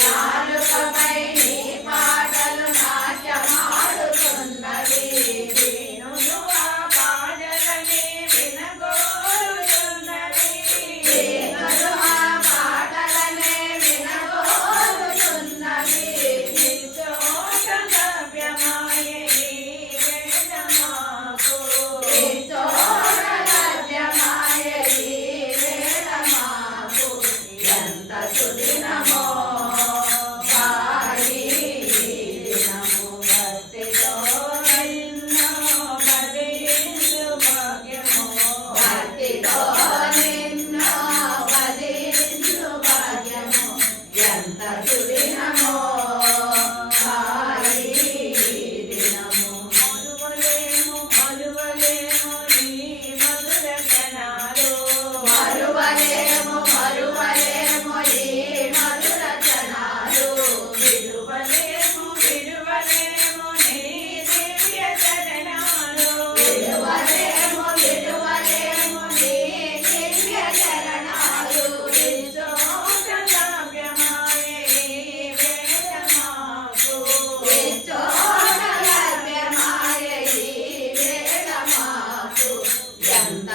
నాలుకపై నీ పాటలు నాట్యమాడుతున్నవి దీనులు ఆ పాటలని వినగోరుతున్నవి దీనులు ఆ పాటలనే వినగోరుతున్నవి నిచ్చోట లభ్యమాయే ఈ వేళ మాకు నిచ్చోట లభ్యమాయే ఈ వేళ మాకు ఎంత సుదినమో వారి దినము భక్తితో నిన్ను భజించు భాగ్యము భక్తితో నిన్ను భజించు భాగ్యము ఎంత సుదినమో వారి దినము మరువలేము మరువలేము ఈ మధుర క్షణాలు మరువలేము మరువలేము ఈ మధుర క్షణాలు విడువలేము విడువలేము నీ దివ్య చరణాలు విడువలేము విడువలేము నీ దివ్య చరణాలు నిచ్చోట లభ్యమాయే ఈ వేళ మాకు నిచ్చోట లభ్యమాయే ఈ వేళ మాకు ఎంత